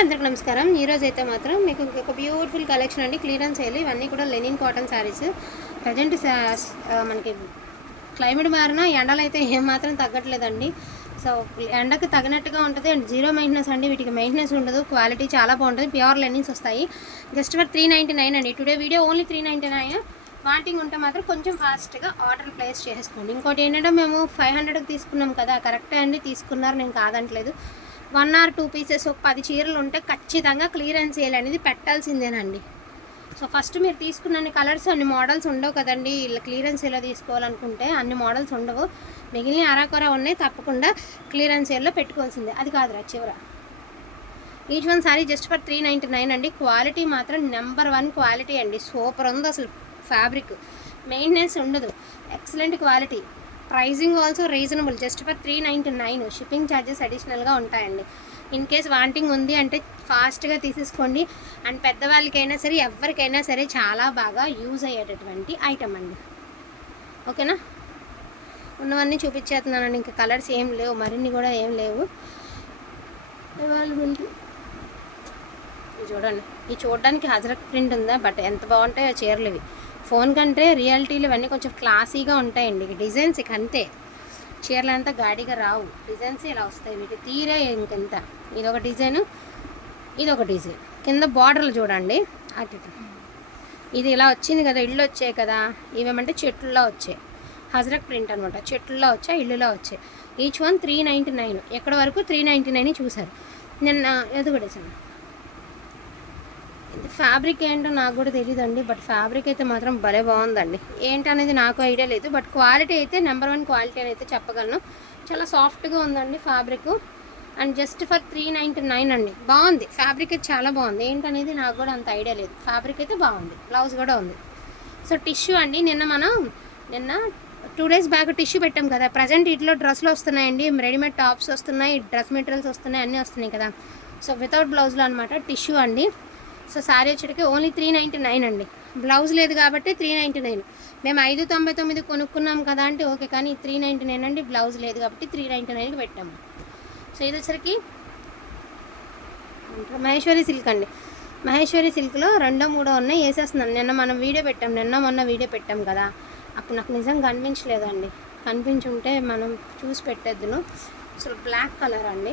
అందరికి నమస్కారం. ఈరోజు అయితే మాత్రం మీకు ఒక బ్యూటిఫుల్ కలెక్షన్ అండి. క్లియరెన్స్ వేయాలి ఇవన్నీ కూడా లెనిన్ కాటన్ శారీస్ ప్రజెంట్ మనకి క్లైమేట్ మారినా ఎండలు అయితే ఏమాత్రం తగ్గట్లేదండి. సో ఎండకు తగినట్టుగా ఉంటుంది అండ్ జీరో మెయింటెనెన్స్ అండి. వీటికి మెయింటెనెన్స్ ఉండదు. క్వాలిటీ చాలా బాగుంటుంది. ప్యూర్ లెనిన్స్ వస్తాయి. Just for three ninety nine అండి. Today video only three ninety nine wanting ఉంటే మాత్రం కొంచెం ఫాస్ట్గా ఆర్డర్ ప్లేస్ చేసుకోండి ఇంకోటి ఏంటంటే మేము ఫైవ్ హండ్రెడ్కి తీసుకున్నాం కదా. కరెక్టే అండి. తీసుకున్నారు. నేను కాదంటలేదు. వన్ ఆర్ టూ పీసెస్ ఒక పది చీరలు ఉంటే ఖచ్చితంగా క్లియరెన్స్ సేల్ అనేది పెట్టాల్సిందేనండి. సో ఫస్ట్ మీరు తీసుకున్న అన్ని కలర్స్ అన్ని మోడల్స్ ఉండవు కదండి. ఇలా క్లియరెన్స్ సేల్లో తీసుకోవాలనుకుంటే అన్ని మోడల్స్ ఉండవు. మిగిలిన అరాకొర ఉన్నాయి తప్పకుండా క్లియరెన్స్ సేల్లో పెట్టుకోవాల్సిందే. అది కాదురా చివర. Each one sari just for three ninety nine అండి. క్వాలిటీ మాత్రం నెంబర్ వన్ క్వాలిటీ అండి. సూపర్ ఉంది అసలు ఫ్యాబ్రిక్. మెయింటెనెన్స్ ఉండదు. Excellent quality. Pricing also reasonable. Just for three ninety nine. Shipping charges అడిషనల్గా ఉంటాయండి. ఇన్ కేస్ వాంటింగ్ ఉంది అంటే ఫాస్ట్గా తీసేసుకోండి. అండ్ పెద్దవాళ్ళకైనా సరే ఎవరికైనా సరే చాలా బాగా యూజ్ అయ్యేటటువంటి ఐటమ్ అండి. ఓకేనా? ఉన్నవన్నీ చూపించేస్తున్నానండి. ఇంకా కలర్స్ ఏం లేవు. మరిన్ని కూడా ఏం లేవు. అవైలబిలిటీ. ఇది చూడండి. ఇది చూడడానికి హజరత్ ప్రింట్ ఉందా? బట్ ఎంత బాగుంటాయో చీరలు ఇవి. ఫోన్ కంటే రియాలిటీలు ఇవన్నీ కొంచెం క్లాసీగా ఉంటాయండి. డిజైన్స్ ఇక అంతే. చీరలు అంతా గాడిగా రావు. డిజైన్స్ ఇలా వస్తాయి. వీటి తీరే ఇంకెంత? ఇదొక డిజైన్ ఇది ఒక డిజైన్. కింద బార్డర్లు చూడండి. అటు ఇది ఇలా వచ్చింది కదా ఇళ్ళు వచ్చాయి కదా. ఇవేమంటే చెట్లలో వచ్చాయి. హజరక్ ప్రింట్ అనమాట. చెట్లలో వచ్చాయి ఇళ్ళులో వచ్చాయి. Each one three ninety nine. ఎక్కడ వరకు? త్రీ నైంటీ నైన్ చూశారు. నిన్న ఎదుగుడేసాను ఫ్యాబ్రిక్ ఏంటో నాకు కూడా తెలియదండి బట్ ఫ్యాబ్రిక్ అయితే మాత్రం భలే బాగుందండి. ఏంటనేది నాకు ఐడియా లేదు బట్ క్వాలిటీ అయితే నెంబర్ వన్ క్వాలిటీ అని అయితే చెప్పగలను. చాలా సాఫ్ట్గా ఉందండి fabric. And just for three ninety nine అండి. బాగుంది ఫ్యాబ్రిక్ అయితే చాలా బాగుంది. ఏంటనేది నాకు కూడా అంత ఐడియా లేదు ఫ్యాబ్రిక్ అయితే బాగుంది బ్లౌజ్ కూడా ఉంది. సో టిష్యూ అండి నిన్న మనం నిన్న టూ డేస్ బ్యాక్ టిష్యూ పెట్టాం కదా ప్రజెంట్ ఇంట్లో డ్రెస్లు వస్తున్నాయండి రెడీమేడ్ టాప్స్ వస్తున్నాయి డ్రెస్ మెటీరియల్స్ వస్తున్నాయి అన్నీ వస్తున్నాయి కదా. సో వితౌట్ బ్లౌజ్లో అనమాట టిష్యూ అండి. సో శారీ వచ్చేటికి ఓన్లీ త్రీ నైంటీ నైన్ అండి. బ్లౌజ్ లేదు కాబట్టి త్రీ నైంటీ నైన్ మేము ఐదు తొంభై తొమ్మిది కొనుక్కున్నాం కదా అంటే ఓకే కానీ త్రీ నైంటీ నైన్ అండి. బ్లౌజ్ లేదు కాబట్టి త్రీ నైంటీ నైన్కి పెట్టాము. సో ఇది వచ్చరికి మహేశ్వరి సిల్క్ అండి. మహేశ్వరి సిల్క్లో రెండో మూడో ఉన్నాయి వేసేస్తున్నాను నిన్న మనం వీడియో పెట్టాం. నిన్న మొన్న వీడియో పెట్టాం కదా. అప్పుడు నాకు నిజంగా కనిపించలేదండి. కనిపించుంటే మనం చూసి పెట్టేద్దును. అసలు బ్లాక్ కలర్ అండి.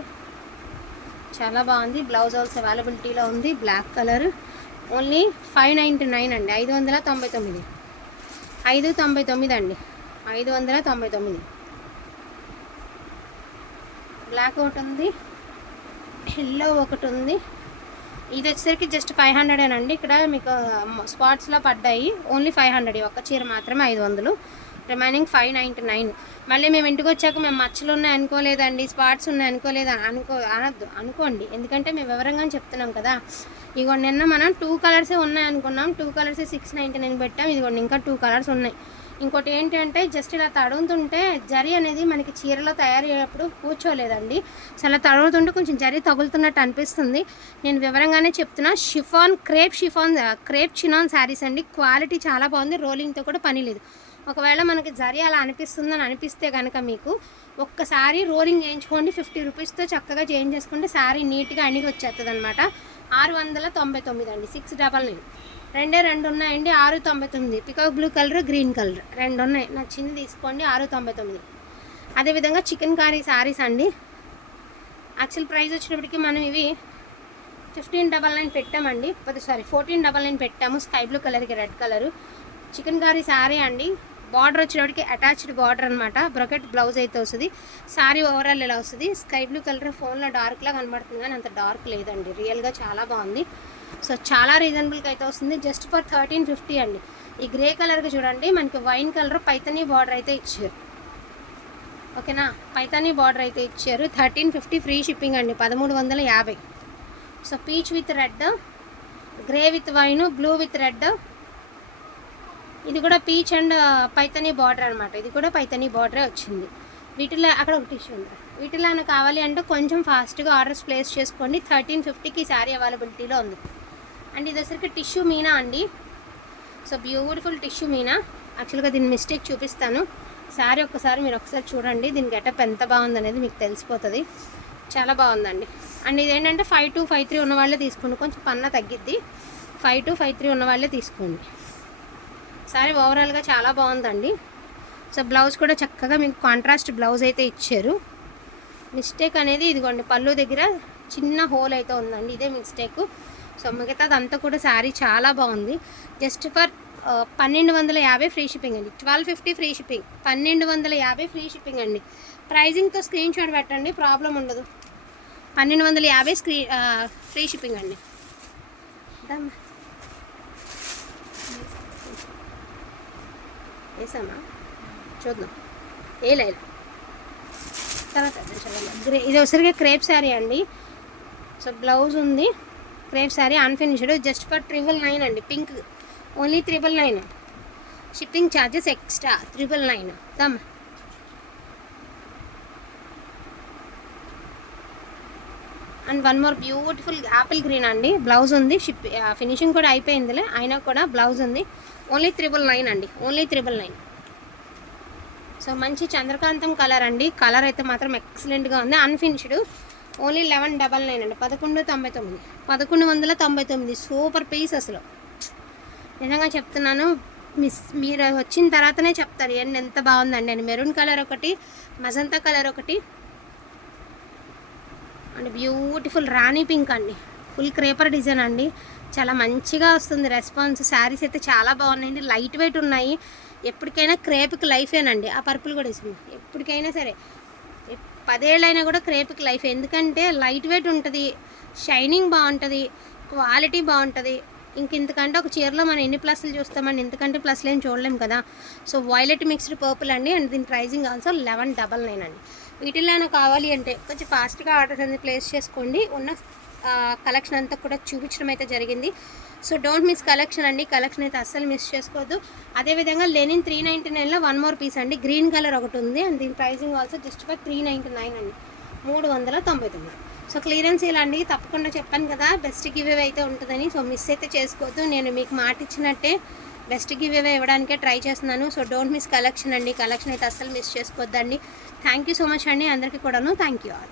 చాలా బాగుంది. బ్లౌజ్ ఆల్సో అవైలబిలిటీలో ఉంది. Black colour. Only five ninety nine అండి. ఐదు వందల తొంభై తొమ్మిది. ఐదు తొంభై తొమ్మిది అండి. ఐదు వందల తొంభై తొమ్మిది. బ్లాక్ ఒకటి ఉంది. ఎల్లో ఒకటి ఉంది. ఇది వచ్చేసరికి జస్ట్ ఫైవ్ హండ్రెడ్ అండి ఇక్కడ మీకు స్పాట్స్లో పడ్డాయి. Only five hundred. ఒక్క చీర మాత్రమే ఐదు వందలు. రిమైనింగ్ ఫైవ్ నైంటీ నైన్ మళ్ళీ మేము ఇంటికి వచ్చాక మేము మచ్చలు ఉన్నాయి అనుకోలేదండి స్పాట్స్ ఉన్నాయి అనుకోలేదు? అనుకో అనద్దు అనుకోండి. ఎందుకంటే మేము వివరంగా చెప్తున్నాం కదా. ఇగో నిన్న మనం టూ కలర్సే ఉన్నాయి అనుకున్నాం. టూ కలర్సే సిక్స్ నైంటీ నైన్ పెట్టాం. ఇదిగోండి ఇంకా టూ కలర్స్ ఉన్నాయి. ఇంకోటి ఏంటి అంటే జస్ట్ ఇలా తడుగుతుంటే జరి అనేది మనకి చీరలో తయారు అయ్యేటప్పుడు కూర్చోలేదండి. చాలా తడుగుతుంటే కొంచెం జరి తగులుతున్నట్టు అనిపిస్తుంది. నేను వివరంగానే చెప్తున్నా chiffon crepe chiffon crepe chinon saris అండి. క్వాలిటీ చాలా బాగుంది. రోలింగ్తో కూడా పని లేదు. ఒకవేళ మనకి జరి అలా అనిపిస్తుందని అనిపిస్తే కనుక మీకు ఒక్కసారి రోలింగ్ చేయించుకోండి ఫిఫ్టీ రూపీస్తో చక్కగా చేంజ్ చేసుకుంటే శారీ నీట్గా అణిగి వచ్చేస్తుంది అనమాట ఆరు వందల తొంభై తొమ్మిది అండి సిక్స్ డబల్ నైన్. రెండే రెండు ఉన్నాయండి ఆరు తొంభై తొమ్మిది. Peacock blue colour green colour. రెండు ఉన్నాయి నచ్చింది తీసుకోండి ఆరు తొంభై తొమ్మిది. అదేవిధంగా చికెన్ కర్రీ శారీస్ అండి. యాక్చువల్ ప్రైస్ వచ్చినప్పటికీ మనం ఇవి ఫిఫ్టీన్ డబల్ నైన్ పెట్టామండి. సారీ ఫోర్టీన్ డబల్ నైన్ పెట్టాము స్కై బ్లూ కలర్కి red colour. Chikankari sari అండి. బార్డర్ వచ్చేటప్పటికి అటాచ్డ్ బార్డర్ అనమాట బ్రొకెట్ బ్లౌజ్ అయితే వస్తుంది. సారీ ఓవరాల్ ఇలా వస్తుంది. స్కై బ్లూ కలర్ ఫోన్లో డార్క్లా కనబడుతుంది కానీ అంత డార్క్ లేదండి. రియల్గా చాలా బాగుంది. సో చాలా రీజనబుల్గా అయితే వస్తుంది. జస్ట్ ఫర్ థర్టీన్ ఫిఫ్టీ అండి. ఈ గ్రే కలర్కి చూడండి. మనకి వైన్ కలర్ పైతనీ బార్డర్ అయితే ఇచ్చారు. ఓకేనా? పైతానీ బార్డర్ అయితే ఇచ్చారు. థర్టీన్ ఫిఫ్టీ ఫ్రీ షిప్పింగ్ అండి. పదమూడు వందల యాభై. So peach with red grey with wine blue with red ఇది కూడా పీచ్ అండ్ పైతనీ బార్డర్ అనమాట ఇది కూడా పైతనీ బార్డరే వచ్చింది. వీటిలో అక్కడ ఒక టిష్యూ ఉంది. వీటిలో ఏమైనా కావాలి అంటే కొంచెం ఫాస్ట్గా ఆర్డర్స్ ప్లేస్ చేసుకోండి. థర్టీన్ ఫిఫ్టీకి శారీ అవైలబిలిటీలో ఉంది. అండ్ ఇది వచ్చరికి టిష్యూ మీనా అండి. సో బ్యూటిఫుల్ టిష్యూ మీనా. యాక్చువల్గా దీని మిస్టేక్ చూపిస్తాను. శారీ ఒక్కసారి మీరు ఒకసారి చూడండి. దీని గెటప్ ఎంత బాగుందనేది మీకు తెలిసిపోతుంది. చాలా బాగుందండి. అండ్ ఇదేంటంటే ఫైవ్ టూ ఫైవ్ త్రీ ఉన్న వాళ్ళే తీసుకోండి. కొంచెం పన్న తగ్గిద్ది. ఫైవ్ టూ ఫైవ్ త్రీ ఉన్న వాళ్ళే తీసుకోండి. సారీ ఓవరాల్గా చాలా బాగుందండి. సో బ్లౌజ్ కూడా చక్కగా మీకు కాంట్రాస్ట్ బ్లౌజ్ అయితే ఇచ్చారు. మిస్టేక్ అనేది ఇదిగోండి పళ్ళు దగ్గర చిన్న హోల్ అయితే ఉందండి ఇదే మిస్టేక్ సో మిగతాదంతా కూడా శారీ చాలా బాగుంది. జస్ట్ ఫర్ uh, పన్నెండు వందల యాభై ఫ్రీ షిప్పింగ్ అండి. ట్వెల్వ్ ఫిఫ్టీ ఫ్రీ షిప్పింగ్ పన్నెండు వందల యాభై ఫ్రీ షిప్పింగ్ అండి. ప్రైజింగ్తో స్క్రీన్ షాట్ పెట్టండి ప్రాబ్లం ఉండదు. పన్నెండు వందల యాభై స్క్రీ ఫ్రీ షిప్పింగ్ అండి. వేసామా? చూద్దాం. ఏ లేదు తర్వాత గ్రే ఇది ఒకసారిగా క్రేప్ శారీ అండి. సో బ్లౌజ్ ఉంది. Crepe sari unfinished. Just for triple nine అండి. Pink. Only triple nine. Shipping charges extra. Triple nine. Tamma and one more beautiful apple green అండి. బ్లౌజ్ ఉంది. షిప్ ఫినిషింగ్ కూడా అయిపోయిందిలే. అయినా కూడా బ్లౌజ్ ఉంది. ఓన్లీ త్రిబుల్ నైన్ అండి. Only triple nine. సో మంచి చంద్రకాంతం కలర్ అండి. కలర్ అయితే మాత్రం ఎక్సలెంట్గా ఉంది. Unfinished. Only eleven double nine అండి. పదకొండు తొంభై తొమ్మిది. పదకొండు వందల తొంభై తొమ్మిది. సూపర్ పీస్ అసలు. నిజంగా చెప్తున్నాను. మిస్ మీరు వచ్చిన తర్వాతనే చెప్తారు. ఏంటి ఎంత బాగుందండి అని. మెరూన్ కలర్ ఒకటి మజంతా కలర్ ఒకటి. అండ్ బ్యూటిఫుల్ రాణి పింక్ అండి. ఫుల్ క్రేపర్ డిజైన్ అండి. చాలా మంచిగా వస్తుంది రెస్పాన్స్. శారీస్ అయితే చాలా బాగున్నాయండి. లైట్ వెయిట్ ఉన్నాయి. ఎప్పటికైనా క్రేప్కి లైఫేనండి ఆ పర్పుల్ కూడా వేసింది ఎప్పటికైనా సరే. పదేళ్ళైనా కూడా క్రేప్కి లైఫ్. ఎందుకంటే లైట్ వెయిట్ ఉంటుంది. షైనింగ్ బాగుంటుంది. క్వాలిటీ బాగుంటుంది. ఇంక ఇంతకంటే ఒక చీరలో మనం ఎన్ని ప్లస్లు చూస్తామండి. ఎందుకంటే ప్లస్లు ఏం చూడలేం కదా. సో వైలెట్ మిక్స్డ్ పర్పుల్ అండి. అండ్ దీని pricing also eleven double nine అండి. వీటిల్లోనూ కావాలి అంటే కొంచెం ఫాస్ట్గా ఆర్డర్స్ అనేది ప్లేస్ చేసుకోండి. ఉన్న కలెక్షన్ అంతా కూడా చూపించడం అయితే జరిగింది. సో డోంట్ మిస్ కలెక్షన్ అండి. కలెక్షన్ అయితే అస్సలు మిస్ చేసుకోవద్దు. అదేవిధంగా లెనిన్ త్రీ నైంటీ నైన్లో వన్ మోర్ పీస్ అండి. గ్రీన్ కలర్ ఒకటి ఉంది. అండ్ దీని pricing also just for three ninety nine అండి. మూడు వందల తొంభై తొమ్మిది. సో క్లియరెన్స్ ఇలా అండి తప్పకుండా చెప్పాను కదా బెస్ట్ గివ్ అయితే ఉంటుందని. సో మిస్ అయితే చేసుకోవద్దు. నేను మీకు మాట ఇచ్చినట్టే బెస్ట్ గివ్ అవే ఇవ్వడానికే ట్రై చేస్తున్నాను. సో డోంట్ మిస్ కలెక్షన్ అండి. కలెక్షన్ అయితే అస్సలు మిస్ చేసుకోవద్దండి థ్యాంక్ యూ సో మచ్ అండి. అందరికీ కూడాను థ్యాంక్ యూ ఆల్.